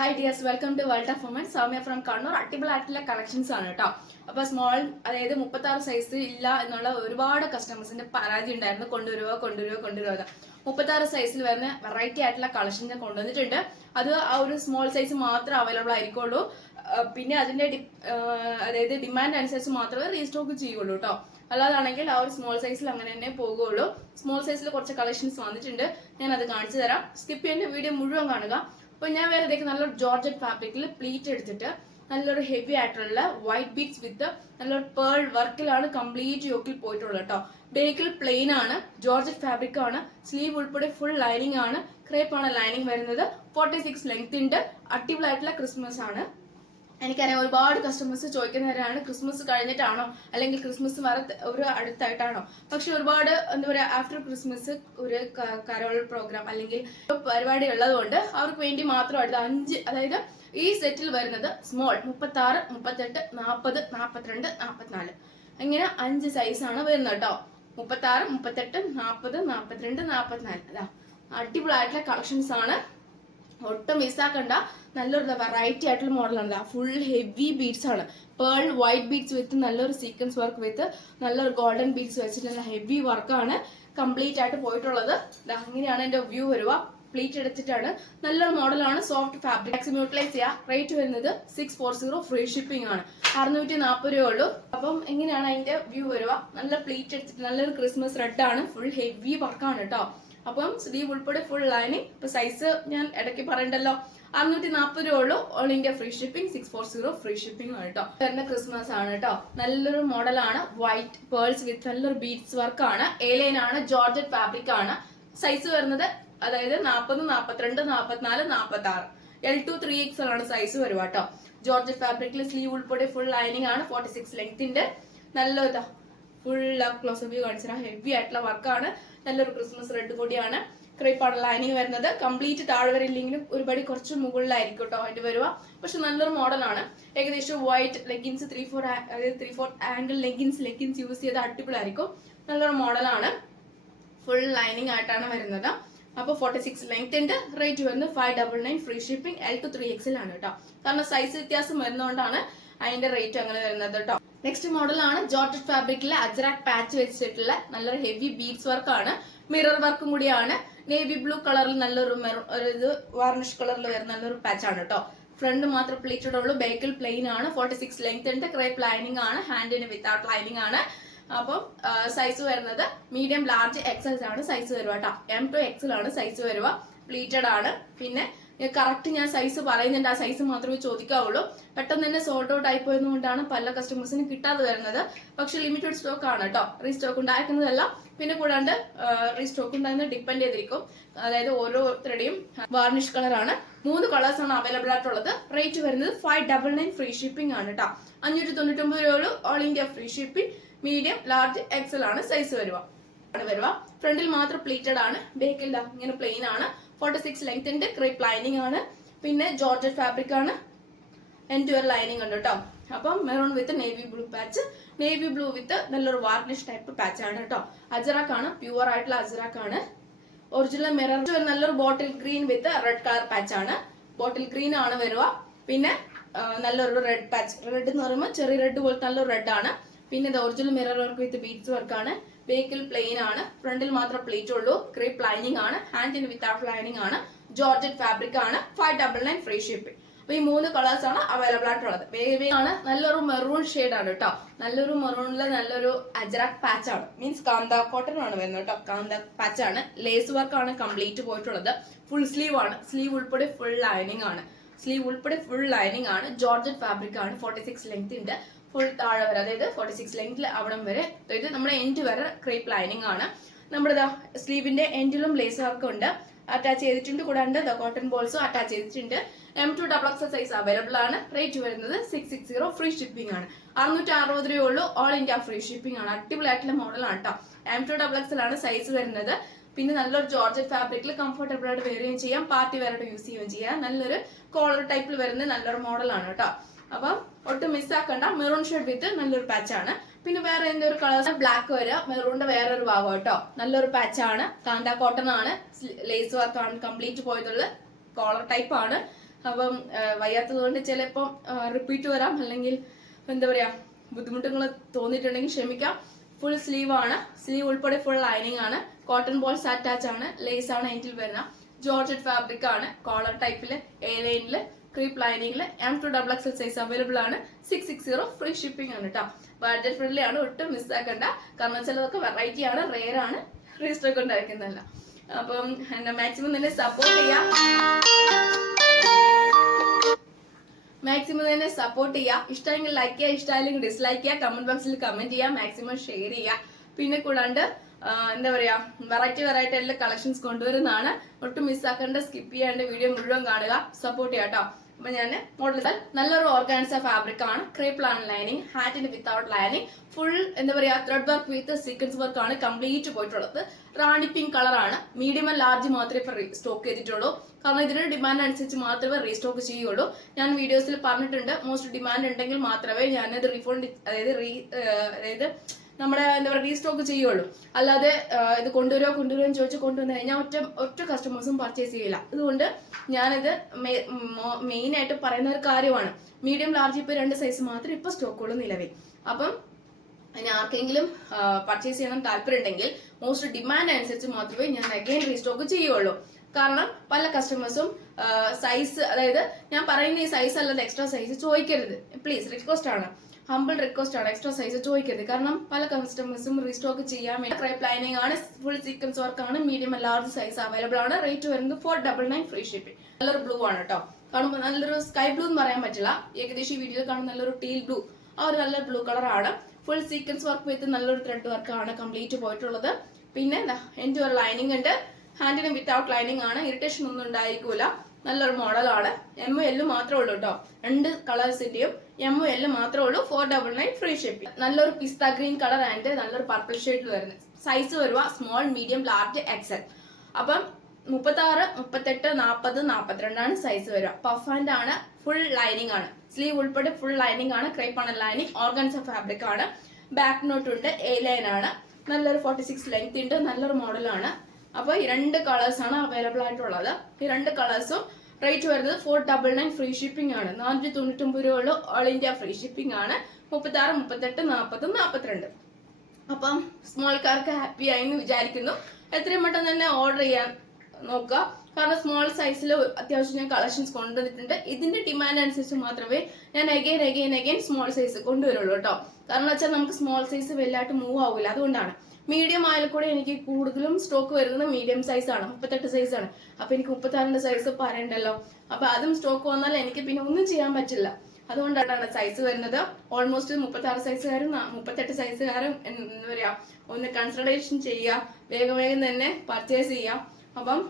Hi dears, welcome to world of women. Soumya from Kannur. അടിപൊളിയായിട്ടുള്ള collections ആണ് കേട്ടോ. അപ്പോൾ സ്മോൾ, അതായത് 36 സൈസ് ഇല്ല എന്നുള്ള ഒരുപാട് കസ്റ്റമേഴ്സിന്റെ പരാതി ഉണ്ടായിരുന്നു. കൊണ്ടുവരുക 36 സൈസിൽ വരുന്ന വെറൈറ്റി ആയിട്ടുള്ള കളക്ഷൻസ് കൊണ്ടുവന്നിട്ടുണ്ട്. അത് ആ ഒരു സ്മോൾ സൈസ് മാത്രമേ അവൈലബിൾ ആയിരിക്കുള്ളൂ. പിന്നെ അതിന്റെ അതായത് ഡിമാൻഡ് അനുസരിച്ച് മാത്രമേ റീസ്റ്റോക്ക് ചെയ്യുള്ളൂ കേട്ടോ. അല്ലാതാണെങ്കിൽ ആ ഒരു സ്മോൾ സൈസിൽ അങ്ങനെ തന്നെ പോകുള്ളൂ. സ്മോൾ സൈസിൽ കുറച്ച് കളക്ഷൻസ് വന്നിട്ടുണ്ട്, ഞാൻ അത് കാണിച്ചു തരാം. സ്കിപ്പ് ചെയ്യുന്ന വീഡിയോ മുഴുവൻ കാണുക. അപ്പൊ ഞാൻ വേറെ നല്ലൊരു ജോർജറ്റ് ഫാബ്രിക്കിൽ പ്ലീറ്റ് എടുത്തിട്ട് നല്ലൊരു ഹെവി ആയിട്ടുള്ള വൈറ്റ് ബീഡ്സ് വിത്ത് നല്ലൊരു പേൾ വർക്കിലാണ് കംപ്ലീറ്റ് യോക്കിൽ പോയിട്ടുള്ളത് കേട്ടോ. ബേക്കിൽ പ്ലെയിൻ ആണ്, ജോർജറ്റ് ഫാബ്രിക് ആണ്, സ്ലീവ് ഉൾപ്പെടെ ഫുൾ ലൈനിങ് ആണ്, ക്രേപ്പ് ആണ് ലൈനിങ് വരുന്നത്. 46 ലെങ്ത് ഉണ്ട്. അടിപൊളിയായിട്ടുള്ള ക്രിസ്മസ് ആണ്. എനിക്കറിയാം ഒരുപാട് കസ്റ്റമേഴ്സ് ചോദിക്കുന്നവരാണ്, ക്രിസ്മസ് കഴിഞ്ഞിട്ടാണോ അല്ലെങ്കിൽ ക്രിസ്മസ് വരെ ഒരു അടുത്തായിട്ടാണോ. പക്ഷെ ഒരുപാട് എന്താ പറയുക, ആഫ്റ്റർ ക്രിസ്മസ് ഒരു കരോൾ പ്രോഗ്രാം അല്ലെങ്കിൽ പരിപാടി ഉള്ളതുകൊണ്ട് അവർക്ക് വേണ്ടി മാത്രമായിട്ട് 5, അതായത് ഈ സെറ്റിൽ വരുന്നത് സ്മോൾ 36, 38, 40, 42, 44 അങ്ങനെ 5 സൈസാണ് വരുന്നത് കേട്ടോ. 36, 38, 40, 42, 44 അതാ അടിപൊളിയായിട്ടുള്ള കളക്ഷൻസ് ആണ്. ഒട്ടും മിസ്സാക്കണ്ട. നല്ലൊരു വെറൈറ്റി ആയിട്ടുള്ള മോഡലാണ്. ഫുൾ ഹെവി ബീഡ്സ് ആണ്. പേൾ വൈറ്റ് ബീഡ്സ് വിത്ത് നല്ലൊരു സീക്വൻസ് വർക്ക് വിത്ത് നല്ലൊരു ഗോൾഡൻ ബീഡ്സ് വെച്ചിട്ടുള്ള ഹെവി വർക്കാണ് കംപ്ലീറ്റ് ആയിട്ട് പോയിട്ടുള്ളത്. അങ്ങനെയാണ് എന്റെ വ്യൂ വരുക. പ്ലീറ്റ് എടുത്തിട്ടാണ്. നല്ലൊരു മോഡലാണ്. Soft fabric. മാക്സിമം യൂട്ടിലൈസ് ചെയ്യാം. റേറ്റ് വരുന്നത് 640, ഫ്രീ ഷിപ്പിംഗ് ആണ്. 640 രൂപ ഉള്ളൂ. അപ്പം എങ്ങനെയാണ് അതിന്റെ വ്യൂ വരുക? നല്ല പ്ലീറ്റ് എടുത്തിട്ട് നല്ലൊരു ക്രിസ്മസ് റെഡ് ആണ്. ഫുൾ ഹെവി വർക്കാണ് കേട്ടോ. അപ്പം സ്ലീവ് ഉൾപ്പെടെ ഫുൾ ലൈനിങ്. ഇപ്പൊ സൈസ് ഞാൻ ഇടയ്ക്ക് പറയണ്ടല്ലോ. 640 രൂപ ഉള്ളൂ. All India free shipping. 640 free shipping ആണ് കേട്ടോ. വരുന്ന ക്രിസ്മസ് ആണ് കേട്ടോ. നല്ലൊരു മോഡലാണ്. വൈറ്റ് പേൾസ് വിത്ത് നല്ലൊരു ബീഡ്സ് വർക്ക് ആണ്. എ ലൈൻ ആണ്. ജോർജറ്റ് ഫാബ്രിക് ആണ്. സൈസ് വരുന്നത് അതായത് 40, 42, 44, 46 L2 3XL ആണ് സൈസ് വരുക കേട്ടോ. ജോർജറ്റ് ഫാബ്രിക്കിൽ സ്ലീവ് ഉൾപ്പെടെ ഫുൾ ലൈനിങ് ആണ്. 46 ലെങ്ത്തിന്റെ നല്ലൊരു ഫുൾ ക്ലോസ് വ്യൂ കാണിച്ചാൽ ഹെവി ആയിട്ടുള്ള വർക്കാണ്. നല്ലൊരു ക്രിസ്മസ് റെഡ് കൂടിയാണ്. ക്രേപ്പാണ് ലൈനിങ് വരുന്നത്. കംപ്ലീറ്റ് താഴെ വരെ ഇല്ലെങ്കിലും ഒരുപടി കുറച്ച് മുകളിലായിരിക്കും കേട്ടോ അതിന്റെ വരുക. പക്ഷെ നല്ലൊരു മോഡലാണ്. ഏകദേശം white leggings 3/4 angle leggings use ചെയ്ത് അടിപൊളിയായിരിക്കും. നല്ലൊരു മോഡലാണ്. ഫുൾ ലൈനിങ് ആയിട്ടാണ് വരുന്നത്. അപ്പൊ 46 ലെങ്ത് ഉണ്ട്. റേറ്റ് വരുന്നത് 599, ഫ്രീ ഷിപ്പിംഗ്. L2 3XL ആണ് കേട്ടോ. കാരണം സൈസ് വ്യത്യാസം വരുന്നതുകൊണ്ടാണ് അതിന്റെ റേറ്റ് അങ്ങനെ വരുന്നത് കേട്ടോ. നെക്സ്റ്റ് മോഡലാണ് ജോർജറ്റ് ഫാബ്രിക്കിലെ അജ്രാക് പാച്ച് വെച്ചിട്ടുള്ള നല്ലൊരു ഹെവി ബീഡ്സ് വർക്ക് ആണ്. മിറർ വർക്കും കൂടിയാണ്. നേവി ബ്ലൂ കളറിൽ നല്ലൊരു ഇത് വാർണിഷ് കളറിൽ വരുന്ന നല്ലൊരു പാച്ച് ആണ് കേട്ടോ. ഫ്രണ്ട് മാത്രം പ്ലീറ്റഡ് ഉള്ളൂ. ബേക്കിൽ പ്ലെയിൻ ആണ്. 46 ലെങ്ത് ഉണ്ട്. ക്രേപ്പ് ലൈനിങ് ആണ്. ഹാൻഡിന് വിത്തൗട്ട് ലൈനിങ് ആണ്. അപ്പം സൈസ് വരുന്നത് മീഡിയം, ലാർജ്, എക്സൽ ആണ് സൈസ് വരുക കേട്ടോ. M to XL ആണ് സൈസ് വരുക. പ്ലീറ്റഡ് ആണ്. പിന്നെ കറക്റ്റ് ഞാൻ സൈസ് പറയുന്നുണ്ട്, ആ സൈസ് മാത്രമേ ചോദിക്കാവുള്ളൂ. പെട്ടെന്ന് തന്നെ സോൾഡ് ഔട്ട് ആയി പോയതുകൊണ്ടാണ് പല കസ്റ്റമേഴ്സിനും കിട്ടാതെ വരുന്നത്. പക്ഷെ ലിമിറ്റഡ് സ്റ്റോക്ക് ആണ് കേട്ടോ. റീസ്റ്റോക്ക് ഉണ്ടായിരിക്കുന്നതല്ല. പിന്നെ കൂടാണ്ട് റീസ്റ്റോക്ക് ഉണ്ടാകുന്നത് ഡിപ്പെൻഡ് ചെയ്തിരിക്കും. അതായത് ഓരോരുത്തരുടെയും വാർണിഷ് കളറാണ്. 3 കളേഴ്സ് ആണ് അവൈലബിൾ ആയിട്ടുള്ളത്. റേറ്റ് വരുന്നത് 599, ഫ്രീ ഷിപ്പിംഗ് ആണ് കേട്ടോ. 599 രൂപ. All India free shipping. Medium, large, XL ആണ് സൈസ് വരുക. ഫ്രണ്ടിൽ മാത്രം പ്ലീറ്റഡ് ആണ്. ബേക്കിൽ ഇങ്ങനെ പ്ലെയിൻ ആണ്. 46 ലെങ്ത് ഉണ്ട്. ക്രേപ്പ് ലൈനിങ് ആണ്. പിന്നെ ജോർജറ്റ് ഫാബ്രിക് ആണ്. എൻഡ് വരെ ലൈനിങ് ഉണ്ട് കേട്ടോ. അപ്പം മെറൂൺ വിത്ത് navy blue patch. Navy blue വിത്ത് നല്ലൊരു വാർണിഷ് ടൈപ്പ് പാച്ച് ആണ് കേട്ടോ. അജറാക്ക് ആണ്. പ്യുവർ ആയിട്ടുള്ള അജറാക്ക് ആണ്. ഒറിജിനൽ മിറർ നല്ലൊരു bottle green with red colour patch ആണ്. ബോട്ടിൽ ഗ്രീൻ ആണ് വരുക. പിന്നെ നല്ലൊരു റെഡ് പാച്ച്. റെഡ് എന്ന് പറയുമ്പോൾ ചെറിയ റെഡ് പോലത്തെ നല്ലൊരു റെഡ് ആണ്. പിന്നെ ഇത് original mirror work with beads work ആണ്. ബേക്കിൽ പ്ലെയിൻ ആണ്. ഫ്രണ്ടിൽ മാത്രം പ്ലേറ്റ് ഉള്ളൂ. ക്രേപ്പ് ലൈനിങ് ആണ്. ഹാൻഡിന് വിത്തൗട്ട് ലൈനിങ് ആണ്. ജോർജറ്റ് ഫാബ്രിക് ആണ്. 599, ഫ്രീ ഷിപ്പിംഗ്. അപ്പൊ ഈ 3 കളേഴ്സ് ആണ് അവൈലബിൾ ആയിട്ടുള്ളത്. ആണ്. നല്ലൊരു മെറൂൺ ഷെയ്ഡ് ആണ് കേട്ടോ. നല്ലൊരു മെറൂണില് നല്ലൊരു അജ്രാക് പാച്ച് ആണ്. മീൻസ് കാന്ത കോട്ടൺ ആണ് വരുന്നത് കേട്ടോ. കാന്ത പാച്ച് ആണ്. ലേസ് വർക്ക് ആണ് കംപ്ലീറ്റ് പോയിട്ടുള്ളത്. ഫുൾ സ്ലീവ് ആണ്. സ്ലീവ് ഉൾപ്പെടെ ഫുൾ ലൈനിങ് ആണ്. ജോർജറ്റ് ഫാബ്രിക് ആണ്. 46 ലെങ്ത് ഉണ്ട്. ഫുൾ താഴെ വരെ, അതായത് 46 ലെങ്തിൽ അവിടം വരെ, അതായത് നമ്മുടെ എൻഡ് വരെ ക്രേപ്പ് ലൈനിങ് ആണ്. നമ്മുടെ സ്ലീവിന്റെ എൻഡിലും ലേസ് വർക്ക് ഉണ്ട് അറ്റാച്ച് ചെയ്തിട്ടുണ്ട്. കൂടാണ്ട് കോട്ടൺ ബോൾസും അറ്റാച്ച് ചെയ്തിട്ടുണ്ട്. M2 XXL സൈസ് അവൈലബിൾ ആണ്. റേറ്റ് വരുന്നത് 660, ഫ്രീ ഷിപ്പിംഗ് ആണ്. 660 രൂപ ഉള്ളൂ. ഓൾ ഇന്ത്യ ഫ്രീ ഷിപ്പിംഗ് ആണ്. അടിപൊളിയായിട്ടുള്ള മോഡലാണ് കേട്ടോ. M2 XXL ആണ് സൈസ് വരുന്നത്. പിന്നെ നല്ലൊരു ജോർജറ്റ് ഫാബ്രിക്കിൽ കംഫർട്ടബിൾ ആയിട്ട് വെയർ ചെയ്യാം. പാർട്ടി വെയറായിട്ട് യൂസ് ചെയ്യുകയും ചെയ്യാം. നല്ലൊരു കോളർ ടൈപ്പിൽ വരുന്ന നല്ലൊരു മോഡലാണ് കേട്ടോ. അപ്പം ഒട്ടും മിസ്സാക്കണ്ട. മെറൂൺ ഷെയ്ഡ് വിത്ത് നല്ലൊരു പാച്ച് ആണ്. പിന്നെ വേറെ എന്തൊരു കളേഴ്സ് ബ്ലാക്ക് വരിക. മെറൂണിന്റെ വേറൊരു ഭാഗം കേട്ടോ. നല്ലൊരു പാച്ച് ആണ്. കാന്ത കോട്ടൺ ആണ്. ലേസ് വർക്ക് ആണ് കംപ്ലീറ്റ് പോയതുള്ള കോളർ ടൈപ്പ് ആണ്. അപ്പം വയ്യാത്തത് കൊണ്ട് ചിലപ്പം റിപ്പീറ്റ് വരാം, അല്ലെങ്കിൽ എന്താ പറയാ ബുദ്ധിമുട്ടുകൾ തോന്നിയിട്ടുണ്ടെങ്കിൽ ക്ഷമിക്കാം. ഫുൾ സ്ലീവ് ആണ്, സ്ലീവ് ഉൾപ്പെടെ ഫുൾ ലൈനിങ് ആണ്, കോട്ടൺ ബോൾസ് അറ്റാച്ച് ആണ്, ലേസ് ആണ് എൻഡിൽ വരുന്ന, ജോർജറ്റ് ഫാബ്രിക് ആണ്, കോളർ ടൈപ്പില് എ ലൈനില് ക്രീപ്പ് ലൈനിങ്ങില് M2XXL സൈസ് അവൈലബിൾ ആണ്. 660 ഫ്രീ ഷിപ്പിംഗ് ആണ് കേട്ടോ. ബഡ്ജറ്റ് ഫ്രണ്ട്ലി ആണ്, ഒട്ടും മിസ്സാക്കണ്ട. കാരണം ചിലതൊക്കെ വെറൈറ്റി ആണ്, റെയർ ആണ്, റീസ്റ്റോക്ക് ഉണ്ടായിരിക്കുന്നതല്ല. അപ്പം എന്നെ മാക്സിമം തന്നെ സപ്പോർട്ട് ചെയ്യാം, ഇഷ്ടമെങ്കിൽ ലൈക്ക് ചെയ്യുക, ഇഷ്ടമായില്ലെങ്കിൽ ഡിസ്ലൈക്ക് ചെയ്യുക, കമന്റ് ബോക്സിൽ കമന്റ് ചെയ്യുക, മാക്സിമം ഷെയർ ചെയ്യുക. പിന്നെ കൂടാണ്ട് എന്താ പറയാ വെറൈറ്റി എല്ലാ കളക്ഷൻസ് കൊണ്ടുവരുന്നതാണ്. ഒട്ടും മിസ്സാക്കേണ്ട, സ്കിപ്പ് ചെയ്യാണ്ട് വീഡിയോ മുഴുവൻ കാണുക, സപ്പോർട്ട് ചെയ്യാം കേട്ടോ. അപ്പൊ ഞാൻ മോഡൽ നല്ലൊരു ഓർഗാൻസ ഫാബ്രിക് ആണ്, ക്രേപ്പ് ആണ് ലൈനിങ്, ഹാറ്റിന് വിത്തൗട്ട് ലൈനിങ്, ഫുൾ എന്താ പറയാ thread work with sequence work ആണ് കംപ്ലീറ്റ് പോയിട്ടുള്ളത്. റാണി പിങ്ക് കളർ ആണ്, മീഡിയം ആൻഡ് ലാർജ് മാത്രമേ ഇപ്പൊ സ്റ്റോക്ക് ചെയ്തിട്ടുള്ളൂ. കാരണം ഇതിന്റെ ഡിമാൻഡ് അനുസരിച്ച് മാത്രമേ റീസ്റ്റോക്ക് ചെയ്യുള്ളൂ. ഞാൻ വീഡിയോസിൽ പറഞ്ഞിട്ടുണ്ട്, മോസ്റ്റ് ഡിമാൻഡ് ഉണ്ടെങ്കിൽ മാത്രമേ ഞാനത് റീഫണ്ട് അതായത് നമ്മുടെ എന്താ പറയുക റീസ്റ്റോക്ക് ചെയ്യുള്ളൂ. അല്ലാതെ ഇത് കൊണ്ടുവരുമോ എന്ന് ചോദിച്ചു കൊണ്ടുവന്നു കഴിഞ്ഞാൽ ഒറ്റ കസ്റ്റമേഴ്സും പർച്ചേസ് ചെയ്യില്ല. അതുകൊണ്ട് ഞാനിത് മെയിൻ ആയിട്ട് പറയുന്ന ഒരു കാര്യമാണ്. മീഡിയം ലാർജ് ഇപ്പൊ 2 സൈസ് മാത്രമേ ഇപ്പൊ സ്റ്റോക്കുള്ളൂ നിലവിൽ. അപ്പം ഇനി ആർക്കെങ്കിലും പർച്ചേസ് ചെയ്യണം താല്പര്യം ഉണ്ടെങ്കിൽ മോസ്റ്റ് ഡിമാൻഡ് അനുസരിച്ച് മാത്രമേ ഞാൻ അഗൈൻ റീസ്റ്റോക്ക് ചെയ്യുള്ളൂ. കാരണം പല കസ്റ്റമേഴ്സും സൈസ്, അതായത് ഞാൻ പറയുന്ന ഈ സൈസ് അല്ലാതെ എക്സ്ട്രാ സൈസ് ചോദിക്കരുത് പ്ലീസ്, റിക്വസ്റ്റ് ആണ്, ഹംബിൾ റിക്വസ്റ്റ് ആണ്. എക്സ്ട്രാ സൈസ് ചോദിക്കരുത്. കാരണം പല കസ്റ്റമേഴ്സും റീസ്റ്റോക്ക് ചെയ്യാൻ വേണ്ടി ക്രേപ്പ് ലൈനിങ് ആണ്, ഫുൾ സീക്വൻസ് വർക്ക് ആണ്, മീഡിയം ലാർജ് സൈസ് അവൈലബിൾ ആണ്. റേറ്റ് വരുന്നത് 499 ഫ്രീ ഷിപ്പിംഗ്. നല്ലൊരു ബ്ലൂ ആണ് കേട്ടോ, കാണുമ്പോൾ നല്ലൊരു സ്കൈ ബ്ലൂ എന്ന് പറയാൻ പറ്റില്ല, ഏകദേശം ഈ വീഡിയോയിൽ കാണുന്ന നല്ലൊരു ടീൽ ബ്ലൂ, ആ ഒരു നല്ല ബ്ലൂ കളർ ആണ്. ഫുൾ സീക്വൻസ് വർക്ക് വിത്ത് നല്ലൊരു ത്രെഡ് വർക്ക് ആണ് കംപ്ലീറ്റ് പോയിട്ടുള്ളത്. പിന്നെ എൻ്റെ ഒരു ലൈനിങ് ഉണ്ട്, ഹാൻഡിനും വിത്തൗട്ട് ലൈനിങ് ആണ്, ഇറിറ്റേഷൻ ഒന്നും ഉണ്ടായിരിക്കൂല. നല്ലൊരു മോഡലാണ്. ML മാത്രമേ ഉള്ളൂ കേട്ടോ, 2 കളേഴ്സിന്റെയും ML മാത്രമേ ഉള്ളൂ. 499 ഫ്രീ ഷിപ്പിംഗ്. നല്ലൊരു പിസ്ത ഗ്രീൻ കളർ ആൻഡ് നല്ലൊരു പർപ്പിൾ ഷെയ്ഡിൽ വരുന്നത്. സൈസ് വരുക സ്മോൾ, മീഡിയം, ലാർജ്, XL. അപ്പം 36, 38, 40, 42 ആണ് സൈസ് വരിക. പഫ് ഹാൻഡ് ആണ്, ഫുൾ ലൈനിങ് ആണ്, സ്ലീവ് ഉൾപ്പെടെ ഫുൾ ലൈനിങ് ആണ്, ക്രേപ്പ് ആണ് ലൈനിങ്, ഓർഗൻസ ഫാബ്രിക് ആണ്, ബാക്ക് നോട്ട് ഉണ്ട്, എ ലൈൻ ആണ്, നല്ലൊരു 46 ലെങ്ത് ഉണ്ട്, നല്ലൊരു മോഡലാണ്. അപ്പൊ ഈ 2 കളേഴ്സ് ആണ് അവൈലബിൾ ആയിട്ടുള്ളത്. ഈ 2 കളേഴ്സും റേറ്റ് വരുന്നത് 499 ഫ്രീ ഷിപ്പിംഗ് ആണ്. 499 രൂപയുള്ള ഓൾ ഇന്ത്യ ഫ്രീ ഷിപ്പിംഗ് ആണ്. 36, 38, 40, 42. അപ്പം സ്മോൾക്കാർക്ക് ഹാപ്പി ആയി എന്ന് വിചാരിക്കുന്നു. എത്രയും പെട്ടെന്ന് തന്നെ ഓർഡർ ചെയ്യാൻ നോക്കുക. കാരണം സ്മോൾ സൈസിൽ അത്യാവശ്യം ഞാൻ കളക്ഷൻസ് കൊണ്ടുവന്നിട്ടുണ്ട്. ഇതിന്റെ ഡിമാൻഡ് അനുസരിച്ച് മാത്രമേ ഞാൻ അഗൈൻ സ്മോൾ സൈസ് കൊണ്ടുവരുള്ളൂ കേട്ടോ. കാരണം വെച്ചാൽ നമുക്ക് സ്മോൾ സൈസ് വലുതായിട്ട് മൂവ് ആവില്ല, അതുകൊണ്ടാണ്. മീഡിയം ആയാലും കൂടെ എനിക്ക് കൂടുതലും സ്റ്റോക്ക് വരുന്നത് മീഡിയം സൈസ് ആണ്, 38 സൈസ് ആണ്. അപ്പൊ എനിക്ക് 36 സൈസ് പറയണ്ടല്ലോ. അപ്പൊ അതും സ്റ്റോക്ക് വന്നാൽ എനിക്ക് പിന്നെ ഒന്നും ചെയ്യാൻ പറ്റില്ല. അതുകൊണ്ടാണ് സൈസ് വരുന്നത്. ഓൾമോസ്റ്റ് 36 സൈസുകാരും 38 സൈസുകാരും എന്താ പറയാ ഒന്ന് കൺസിഡറേഷൻ ചെയ്യുക, വേഗം തന്നെ പർച്ചേസ് ചെയ്യാം. അപ്പം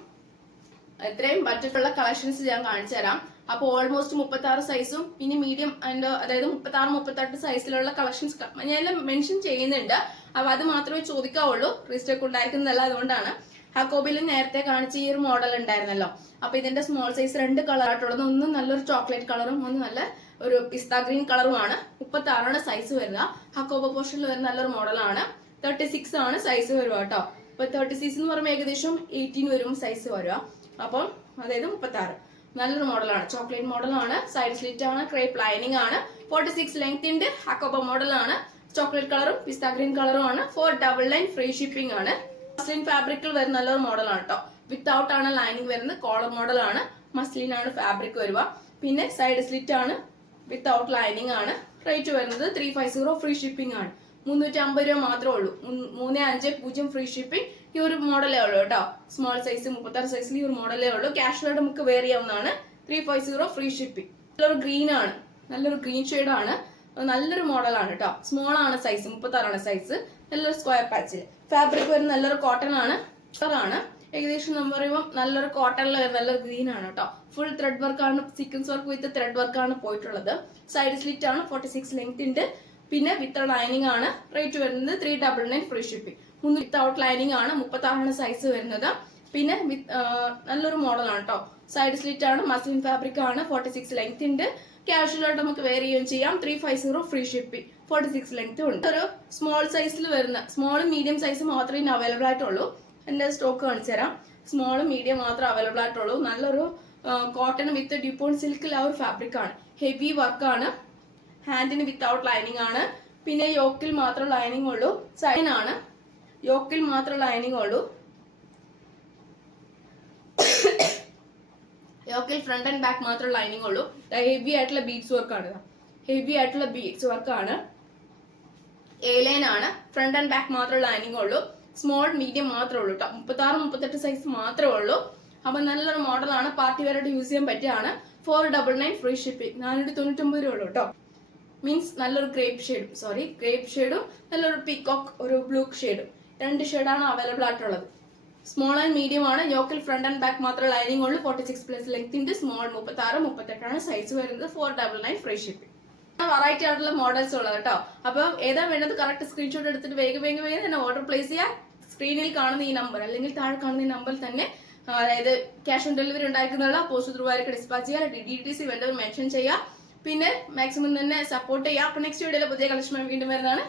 ഇത്രയും ബഡ്ജറ്റുള്ള കളക്ഷൻസ് ഞാൻ കാണിച്ചു തരാം. അപ്പൊ ഓൾമോസ്റ്റ് 36 സൈസും പിന്നെ മീഡിയം അതായത് 36, 38 സൈസിലുള്ള കളക്ഷൻസ് ഞാൻ മെൻഷൻ ചെയ്യുന്നുണ്ട്. അപ്പൊ അത് മാത്രമേ ചോദിക്കാവുള്ളൂ, റീസ്റ്റോക്ക് ഉണ്ടായിരിക്കുന്നതല്ല. അതുകൊണ്ടാണ് ഹാക്കോബിൽ നേരത്തെ കാണിച്ച ഈ ഒരു മോഡൽ ഉണ്ടായിരുന്നല്ലോ. അപ്പൊ ഇതിന്റെ സ്മോൾ സൈസ് 2 കളർ ആയിട്ടുള്ളത്, ഒന്ന് നല്ലൊരു ചോക്ലേറ്റ് കളറും ഒന്ന് നല്ല ഒരു പിസ്ത ഗ്രീൻ കളറുമാണ്. 36 സൈസ് വരുക. ഹാക്കോബ പോർഷനിൽ വരുന്ന നല്ലൊരു മോഡലാണ്. 36 ആണ് സൈസ് വരുക കേട്ടോ. അപ്പൊ 36 എന്ന് പറയുമ്പോൾ ഏകദേശം 18 വരും സൈസ് വരുക. അപ്പം അതായത് 36 നല്ലൊരു മോഡലാണ്, ചോക്ലേറ്റ് മോഡലാണ്, സൈഡ് സ്ലിറ്റ് ആണ്, ക്രേപ്പ് ലൈനിങ് ആണ്, 46 ലെങ്ത് ഉണ്ട്, ഹാക്കോബ മോഡലാണ്, ചോക്ലേറ്റ് കളറും പിസ്ത ഗ്രീൻ കളറും ആണ്. 499 ഫ്രീ ഷിപ്പിംഗ് ആണ്. മസ്ലിൻ ഫാബ്രിക്കിൽ വരുന്ന നല്ലൊരു മോഡലാണ് കേട്ടോ. വിത്തൗട്ട് ആണ് ലൈനിങ് വരുന്നത്, കോളർ മോഡലാണ്, മസ്ലിൻ ആണ് ഫാബ്രിക് വരുക. പിന്നെ സൈഡ് സ്ലിറ്റ് ആണ്, വിത്തൗട്ട് ലൈനിങ് ആണ്. റേറ്റ് വരുന്നത് 350 ഫ്രീ ഷിപ്പിംഗ് ആണ്. 350 രൂപ മാത്രമേ ഉള്ളൂ. 3550 ഫ്രീ ഷിപ്പിംഗ്. ഈ ഒരു മോഡലേ ഉള്ളൂ കേട്ടോ. സ്മോൾ സൈസ് 36 സൈസിൽ ഈ ഒരു മോഡലേ ഉള്ളൂ. ക്യാഷ്വലായിട്ട് നമുക്ക് വെയർ ചെയ്യാവുന്നതാണ്. 350 ഫ്രീ ഷിപ്പിംഗ്. നല്ലൊരു ഗ്രീൻ ആണ്, നല്ലൊരു ഗ്രീൻ ഷെയ്ഡ് ആണ്, നല്ലൊരു മോഡലാണ് കേട്ടോ. സ്മോൾ ആണ് സൈസ്, 36 സൈസ്. നല്ലൊരു സ്ക്വയർ പാച്ചിൽ ഫാബ്രിക് വരുന്ന നല്ലൊരു കോട്ടൺ ആണ്, ഏകദേശം നമ്മൾ പറയുമ്പോൾ നല്ലൊരു കോട്ടണിൽ വരുന്ന നല്ലൊരു ഗ്രീൻ ആണ് കേട്ടോ. ഫുൾ ത്രെഡ് വർക്ക് ആണ്, sequence work with thread work ആണ് പോയിട്ടുള്ളത്. സൈഡ് സ്ലിറ്റ് ആണ്, 46 ലെങ്ത് ഉണ്ട്. പിന്നെ വിത്ത് ലൈനിങ് ആണ്. റേറ്റ് വരുന്നത് 399 ഫ്രീ ഷിപ്പിംഗ്. വിത്തൗട്ട് ലൈനിങ് ആണ്, 36 സൈസ് വരുന്നത്. പിന്നെ നല്ലൊരു മോഡലാണ് കേട്ടോ. സൈഡ് സ്ലിറ്റ് ആണ്, മസ്ലിൻ ഫാബ്രിക് ആണ്, 46 ലെങ്ത് ഉണ്ട്. ക്യാഷ്വൽ ആയിട്ട് നമുക്ക് വെയർ ചെയ്യുകയും ചെയ്യാം. 350 ഫ്രീ ഷിപ്പിംഗ്. 46 ലെങ്ത് ഉണ്ട്. ഒരു സ്മോൾ സൈസിൽ വരുന്ന, സ്മോളും മീഡിയം സൈസ് മാത്രമേ ഇനി അവൈലബിൾ ആയിട്ടുള്ളൂ. എന്റെ സ്റ്റോക്ക് കാണിച്ചു തരാം. സ്മോളും മീഡിയം മാത്രമേ അവൈലബിൾ ആയിട്ടുള്ളൂ. നല്ലൊരു കോട്ടൺ വിത്ത് ഡ്യൂപോൺ സിൽക്കിൽ ആ ഒരു ഫാബ്രിക് ആണ്. ഹെവി വർക്കാണ്. ഹാൻഡിന് വിത്തൗട്ട് ലൈനിങ് ആണ്. പിന്നെ യോക്കിൽ മാത്രം ലൈനിങ് ഉള്ളൂ. സൈനാണ്, യോക്കിൽ മാത്രം ലൈനിങ് ഉള്ളൂ. യോക്കിൽ ഫ്രണ്ട് ആൻഡ് ബാക്ക് മാത്രം ലൈനിങ് ഉള്ളൂ. ഹെവി ആയിട്ടുള്ള ബീഡ്സ് വർക്കാണ്. ഹെവി ആയിട്ടുള്ള ബീഡ്സ് വർക്കാണ്. എ ലൈൻ ആണ്. ഫ്രണ്ട് ആൻഡ് ബാക്ക് മാത്രം ലൈനിങ് ഉള്ളൂ. സ്മോൾ മീഡിയം മാത്രമേ ഉള്ളൂ കേട്ടോ. 36-38 സൈസ് മാത്രമേ ഉള്ളൂ. അപ്പൊ നല്ലൊരു മോഡലാണ്. പാർട്ടി വെയറായിട്ട് യൂസ് ചെയ്യാൻ പറ്റിയാണ്. 499 ഫ്രീ ഷിപ്പിംഗ്. 499 രൂപ ഉള്ളൂ കേട്ടോ. മീൻസ് നല്ലൊരു ഗ്രേപ്പ് ഷെയ്ഡും നല്ലൊരു പീകോക്ക് ഒരു ബ്ലൂ ഷെയ്ഡും, 2 ഷെയ്ഡാണ് അവൈലബിൾ ആയിട്ടുള്ളത്. സ്മോൾ ആൻഡ് മീഡിയം ആണ്. യോക്കിൽ ഫ്രണ്ട് ആൻഡ് ബാക്ക് മാത്രം ലൈനിങ് ഉള്ളൂ. 46+ ലെങ്ത്തിന്റെ സ്മോൾ 36-38 സൈസ് വരുന്നത്. 499 ഫ്രീ ഷിപ്പിംഗ്. വെറൈറ്റി ആയിട്ടുള്ള മോഡൽസ് ഉള്ളത് കേട്ടോ. അപ്പൊ ഏതാ വേണ്ടത് കറക്റ്റ് സ്ക്രീൻഷോട്ട് എടുത്തിട്ട് വേഗം തന്നെ ഓർഡർ പ്ലേസ് ചെയ്യുക. സ്ക്രീനിൽ കാണുന്ന ഈ നമ്പർ അല്ലെങ്കിൽ താഴെ കാണുന്ന ഈ നമ്പറിൽ തന്നെ, അതായത് ക്യാഷ് ഓൺ ഡെലിവറി ഉണ്ടായിരിക്കുന്നതല്ല, പോസ്റ്റ് ത്രൂ ആയിട്ട് ഡിസ്പാച്ച് ചെയ്യുക, DTC വെണ്ടർ മെൻഷൻ ചെയ്യുക. പിന്നെ മാക്സിമം തന്നെ സപ്പോർട്ട് ചെയ്യുക. അപ്പൊ നെക്സ്റ്റ് വീഡിയോയിൽ പുതിയ കളക്ഷൻ വീണ്ടും വരുന്നതാണ്.